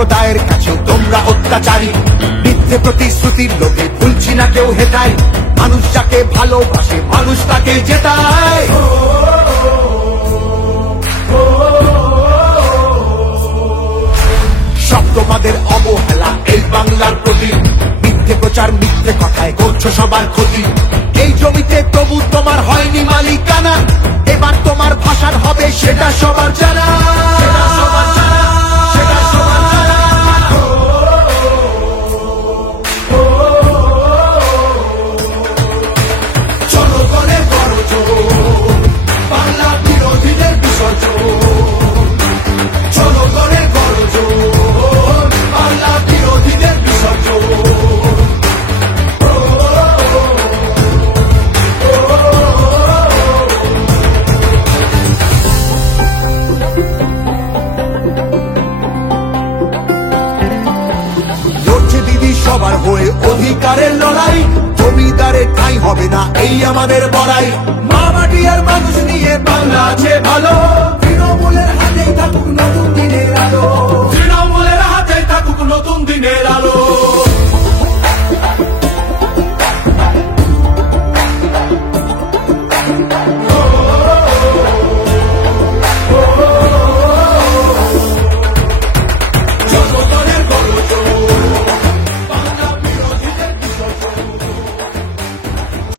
সম্প্রদায়ের কাছেও তোমরা অত্যাচারী। মিথ্যে প্রতিশ্রুতির লোকে ভুলছি না কেউ হেটায়, মানুষ যাকে ভালোবাসে মানুষ তাকে জেতায়। সব তোমাদের অবহেলা এই বাংলার প্রতি, মিথ্যে প্রচার মিথ্যে কথায় করছো সবার ক্ষতি। এই জমিতে তবু তোমার হয়নি মালিকানা, এবার তোমার ভাষার হবে সেটা সবার জানা। জনগণের গর্জন, বাংলা বিরোধীদের বিসর্জন। জনগণের গর্জন, বাংলা বিরোধীদের বিসর্জন। সবার হয়ে অধিকারের লড়াই, জমিদারের ঠাঁই হবে না এই আমাদের বড়াই। মা মাটি আর মানুষ নিয়ে বাংলা আছে ভালো।